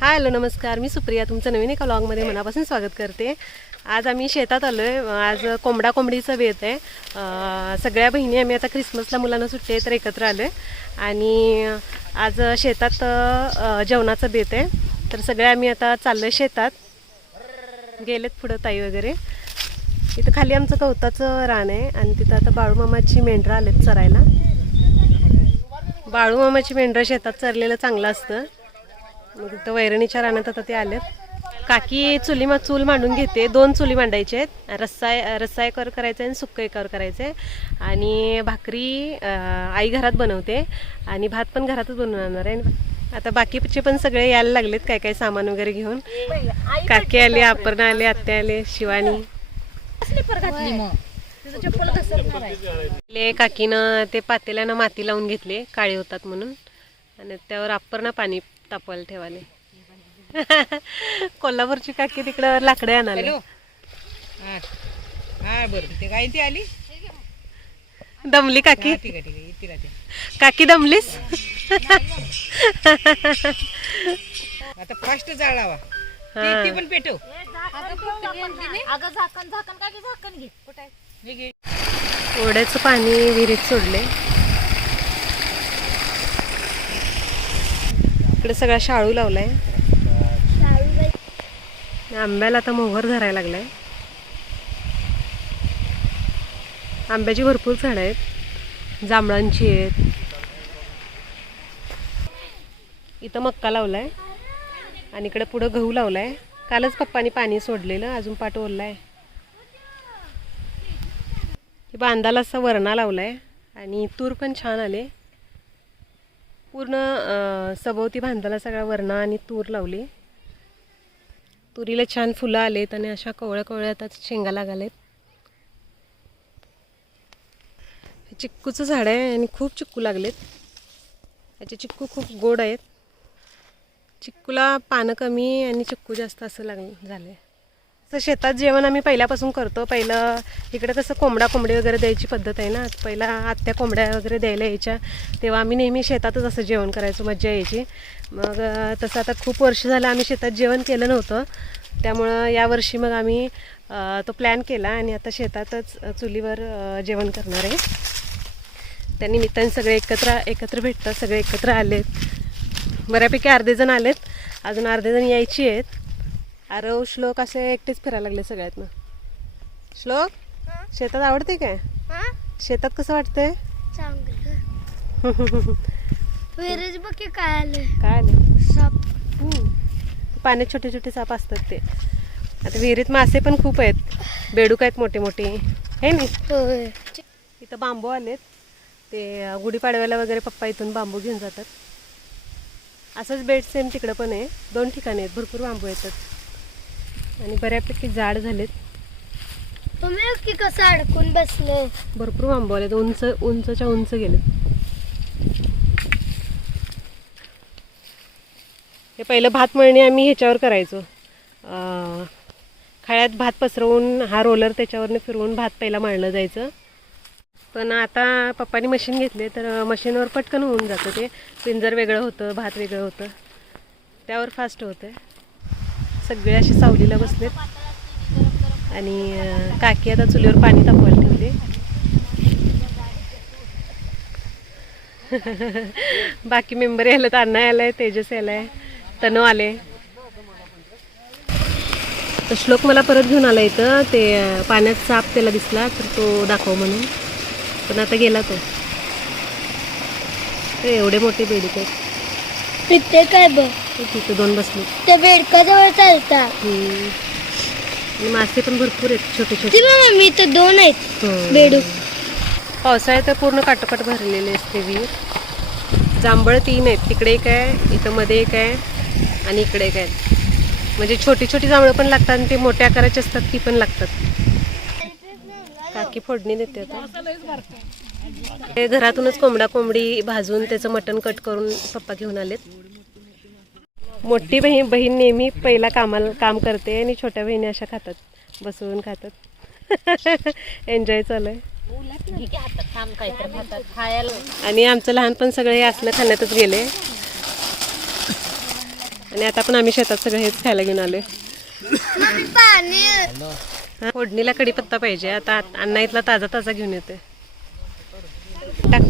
Hello नमस्कार, मी सुप्रिया तुमचं नवीन एका व्लॉगमध्ये मनापासून स्वागत करते। आज आम्ही शेतात आलो आहे। आज कोंबडा कोंबडीचं बेत आहे। सगळ्या बहिणी आम्ही आता क्रिसमसला मुलांना सुट्टी आहे तर एकत्र आलो आहे आणि आज शेतात जेवणाचं बेत आहे। तर सगळे आम्ही आता चाललो शेतात, गेलेत पुढं ताई वगैरे। इथं खाली आमचं गवताचं रान आहे आणि तिथं आता बाळूमामाची मेंढरं आलेत चरायला। बाळूमामाची मेंढरं शेतात चरलेलं चांगलं असतं। मग तिथं वैरणीच्या रानात आता ते आलेत। काकी चूल मांडून घेते। 2 चुली मांडायचे आहेत। रस्सा एकावर करायचा आहे आणि सुक्क एकावर करायचं आहे आणि भाकरी आई घरात बनवते आणि भात पण घरातच बनवणार आहे। आता बाकीचे पण सगळे यायला लागलेत काय काय सामान वगैरे घेऊन। काकी आली, अपर्णा आले, आत्या आले, शिवानी। काकीनं ते पातेल्यानं माती लावून घेतले, काळे होतात म्हणून, आणि त्यावर अपर्णा पाणी तापवायला ठेवाले। कोल्हापूरची काकी तिकडं लाकडे आणाले। आली दमली काकी। काकी दमलीस? आता फास्ट जाळावा ती पण पेटव। ओढ्याचं पाणी विहिरीत सोडले। इकडे सगळा शाळू लावलाय। आंब्याला आता मोहर धरायला लागलाय। आंब्याची भरपूर झाडं आहेत, जांभळांची आहेत। इथं मक्का लावलाय आणि इकडे पुढं गहू लावलाय। कालच पप्पानी पाणी सोडलेलं, अजून पाट ओललाय। बांधाला असा वरणा लावलाय आणि तूर पण छान आले। पूर्ण सभोवती बांधाला सगळा वरणा आणि तूर लावली। तुरीला छान फुलं आलेत आणि अशा कवळ्या कवळ्या आता शेंगा लागालेत। चिक्कूचं झाड आहे आणि खूप चिक्कू लागलेत। याचे चिक्कू खूप गोड आहेत। चिक्कूला पानं कमी आणि चिक्कू जास्त असं झालंय। असं शेतात जेवण आम्ही पहिल्यापासून करतो। पहिलं इकडे कसं कोंबडी वगैरे द्यायची पद्धत आहे ना। पहिला आत्या कोंबड्या वगैरे द्यायला यायच्या, तेव्हा आम्ही नेहमी शेतातच असं जेवण करायचो, मज्जा यायची। मग तसं आता खूप वर्ष झालं आम्ही शेतात जेवण केलं नव्हतं, त्यामुळं यावर्षी मग आम्ही तो प्लॅन केला आणि आता शेतातच चुलीवर जेवण करणार आहे। त्या निमित्ताने सगळे एकत्र भेटतात, सगळे एकत्र आलेत। बऱ्यापैकी अर्धे जण आलेत, अजून अर्धे जण यायची आहेत। आरव, श्लोक असे एकटेच फिरायला लागले सगळ्यातनं। श्लोक, शेतात आवडते काय? शेतात कसं वाटतंय? काय आले? साप। पाण्यात छोटे छोटे साप असतात ते। आता विहिरीत मासे पण खूप आहेत, बेडूक आहेत मोठे मोठे, हे नाही? इथं बांबू आलेत, ते गुढीपाडव्याला वगैरे पप्पा इथून बांबू घेऊन जातात। असंच बेड सेम तिकडं पण आहे, 2 ठिकाणी आहेत, भरपूर बांबू येतात आणि बऱ्यापैकी जाड झालेत। तुम्ही कसं अडकून बसले? भरपूर बांबू आलेत, उंचच्या उंच गेलेत। हे पहिलं भात मळणी आम्ही ह्याच्यावर करायचो, खळ्यात भात पसरवून हा रोलर त्याच्यावरनं फिरवून भात पहिला मळलं जायचं। पण आता पप्पानी मशीन घेतले तर मशीनवर पटकन होऊन जातं। ते पिंजर वेगळं होतं, भात वेगळं होतं, त्यावर फास्ट होतं। सगळे असे सावलीला बसलेत आणि काकी आता चुलीवर पाणी तापवायला ठेवले। बाकी मेंबर यायला तर अण्णा यायलाय, तेजस यायलाय, तनू आले। तर श्लोक मला परत घेऊन आला इथं, ते पाण्यात साप त्याला दिसला तर तो दाखव म्हणून, पण आता गेला तो। एवढे मोठे बेडूक आहेत तिथे काय बघ, तिथे 2 बसले, त्या बेडकाजवळ चालतात। आणि मासे पण भरपूर आहेत, छोटे छोटे। मम्मी तर 2 आहेत बेडूक। पावसाळ्यात तर पूर्ण काटोकाट भरलेले असते विहीर। जांभळ 3 आहेत, तिकडे एक आहे, इथं मध्ये एक आहे आणि इकडे एक आहे। म्हणजे छोटी छोटी जांभळं पण लागतात आणि ते मोठ्या आकाराचे असतात ती पण लागतात। काकी फोडणी देते आता। ते घरातूनच कोंबडी भाजून त्याचं मटण कट करून पप्पा घेऊन आलेत। मोठी बहीण नेहमी पहिला काम करते आणि छोट्या बहिणी अशा खातात, बसवून खातात। एन्जॉय चालू आहे। आणि आमचं लहानपण सगळे असलं खाण्यातच गेले। आणि आता पण आम्ही शेतात सगळं हेच खायला घेऊन आलोय. पाणी फोडणीला कढीपत्ता पाहिजे. आता अण्णा इथला ताजा ताजा घेऊन येते. टाक.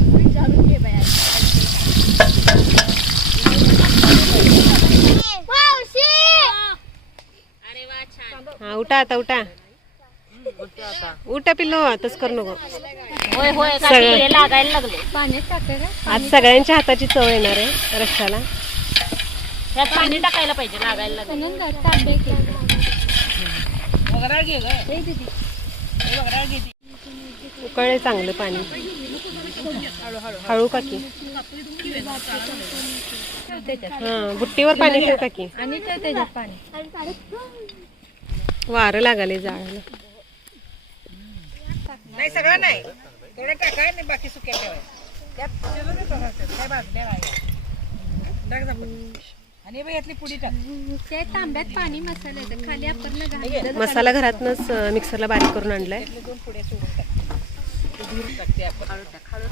हा उठा आता उठा. उठा पिल्लो आताच करू नको. सगळं लागायला लागले. पाण्यात टाकायला आज सगळ्यांच्या हाताची चव येणार आहे रश्श्याला. त्यात पाणी टाकायला पाहिजे. लागायला लागले. वगैरे घे ग. वगैरे घे ती. उकळले चांगलं पाणी. हळू काकी. हा बुट्टीवर पाणी ठेव काकी. आणि त्याच्यात पाणी. वारं लागाले जाळाला. नाही सगळं नाही, थोडं टाका आणि बाकी सुक्या ठेवायचं. त्यात शिजवून येतो ना ते. काय भाजल्या आहे. टाक झाकून. आणि बघ यातली पुडी टाक. त्या तांब्यात पाणी मसाला खाली आपण मसाला घरातनच मिक्सरला बारीक करून आणलाय. त्यातले 2 पुड्या सोडून टाक. धूर टाकते आपण. हळू टाक. हळू.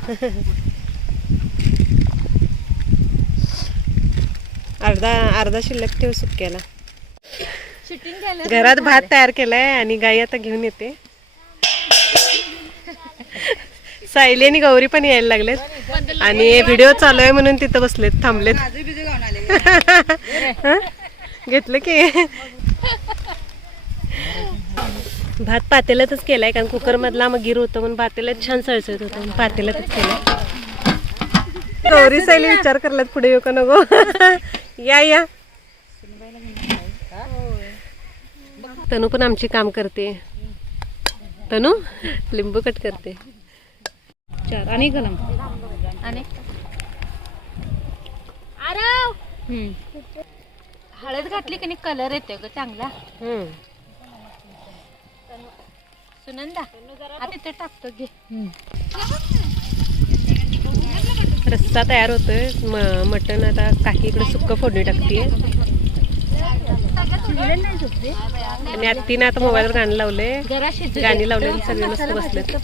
अर्धा शिल्लक ठेव सुक्याला. शूटिंग केलं. घरात भात तयार केलाय आणि गाई आता घेऊन येते. सायली आणि गौरी पण यायला लागलेत आणि व्हिडिओ चालू आहे म्हणून तिथं बसलेत, थांबलेत. माझे बिजे गाऊन आले. घेतलं की भात पातेल्यातच केलाय, कारण कुकर मधला मग गिर होतं म्हणून पातेल्यात छान सळसळत होतं. पातेल्यातच केलाय. गौरी सायली विचार करलात पुढे येऊ का नको. या या. तनू पण आमची काम करते. तनू लिंबू कट करते. चार आणि गलम आणि हळद घातली की नाही कलर येते ग चांगला. सुनंदा आता ते टाकतो घे. रस्सा तयार होतोय. मटण आता काकी इकडे सुक्क फोडणी टाकते आणि आत्तीनं आता मोबाईलवर गाणं लावले. गाणी लावले सगळे मस्त बसलेत.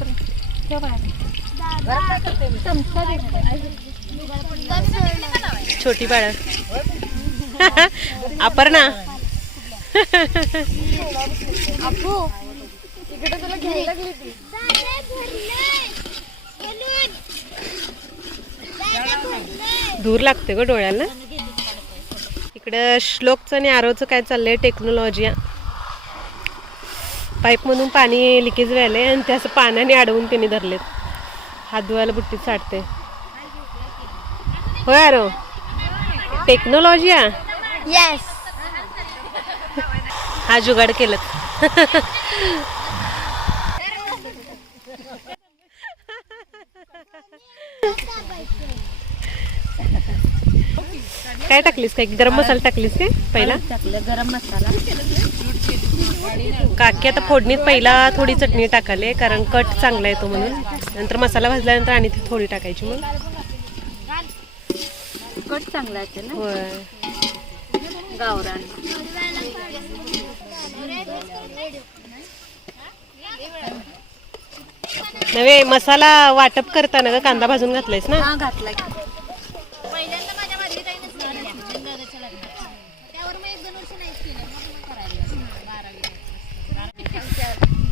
छोटी बाळ अपर्णा. धूर लागते ग डोळ्याला. इकडं श्लोकचं आणि आरवचं काय चाललंय टेक्नॉलॉजी. पाईप मधून पाणी लिकेज व्हायलंय आणि ते असं पाण्याने अडवून त्यांनी धरलेत. हात धुवायला बुट्टीत साठते. होय आरव टेक्नॉलॉजी. येस. हा जुगाड केलं. काय टाकलीस काय? गरम मसाला टाकलीस काय पहिला? गरम मसाला. काकी आता फोडणीत पहिला थोडी चटणी टाकाले, कारण कट चांगला येतो म्हणून. नंतर मसाला भाजल्यानंतर आणि ती थोडी टाकायची मग कट चांगला येते ना. होय. गावरान. नव्हे मसाला वाटप करताना ग कांदा भाजून घातलायस ना? हा घातला.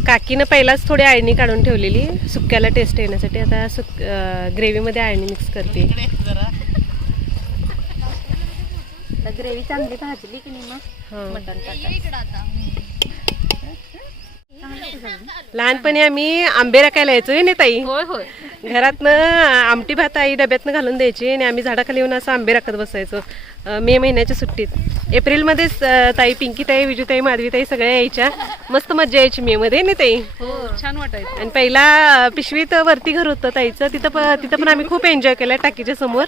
काकीनं पहिलाच थोडी आळणी काढून ठेवलेली सुक्याला टेस्ट येण्यासाठी. आता ग्रेव्हीमध्ये आळणी मिक्स करते. ग्रेव्ही चांगली भाजली की नाही मग मटण टाकायचं. लहानपणी आम्ही आंबे राखायला यायचो हे नाही ताई? होय होय. घरातनं आमटी भात आई डब्यातनं घालून द्यायची आणि आम्ही झाडाखाली येऊन असं आंबे राखत बसायचो. मे महिन्याच्या सुट्टीत एप्रिलमध्येच ताई, पिंकी ताई, विजू ताई, माधवी ताई सगळ्या यायच्या. मस्त मज्जा यायची मे मध्ये नाही ताई? हो छान वाटायचं. आणि पहिला पिशवीत वरती घर होतं ताईचं, तिथं पण आम्ही खूप एन्जॉय केलं टाकीच्या समोर.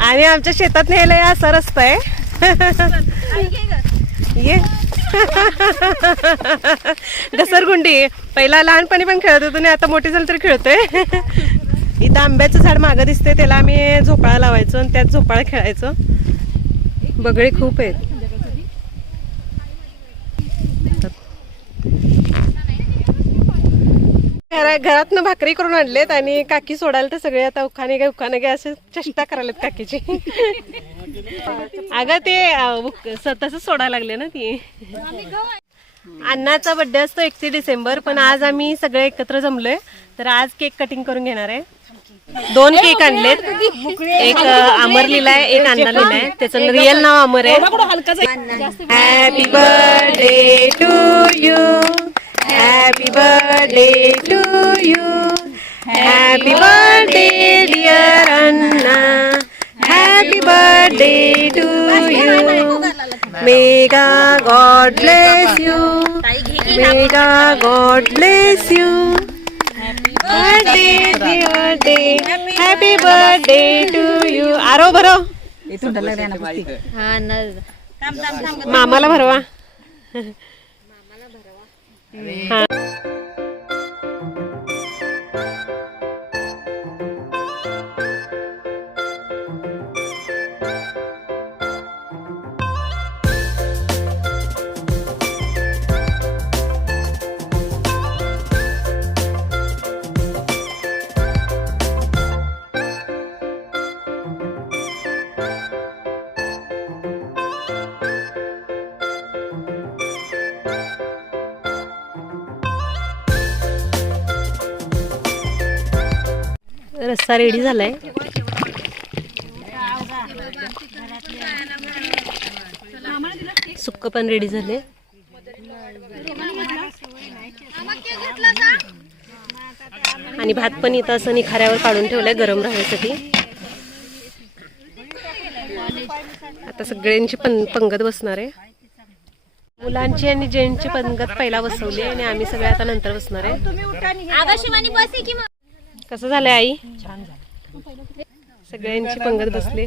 आणि आमच्या शेतात न्यायला असा रस्ता आहे. ये घसरगुंडी. पहिला लहानपणी पण खेळत होतो आणि आता मोठी झाली तर खेळतोय. इथं आंब्याचं झाड मागं दिसते, त्याला आम्ही झोपाळा लावायचो आणि त्यात झोपाळा खेळायचो. बगळे खूप आहेत. घरातनं भाकरी करून आणलेत आणि काकी सोडायला तर सगळे आता उखाने गे असे चेष्टा करायलेत काकीची. अगं ते तसंच सोडायला लागले ना ती. अण्णाचा बर्थडे असतो 31 डिसेंबर, पण आज आम्ही सगळे एकत्र जमलोय, तर आज केक कटिंग करून घेणार आहे. 2 केक आणलेत, एक अमर लिहिलाय, एक अण्णा लिहिलाय. त्याचं रिअल नाव अमर आहे. Happy birthday to you, happy birthday to you, happy birthday dear Anna, happy birthday to you. May God bless you. May God bless you. Happy birthday to you. आरो भरो. मामाला भरवा. हा. रस्सा रेडी झालाय. सुक्क पण रेडी झाले. आणि भात पण इथं असं निखाऱ्यावर काढून ठेवलंय गरम राहण्यासाठी. आता सगळ्यांची पंगत बसणार आहे. मुलांची आणि जेंट्सची पंगत पहिला बसवली आणि आम्ही सगळे आता नंतर बसणार आहे. कसं झालंय आई? छान झालं. सगळ्यांची पंगत बसली.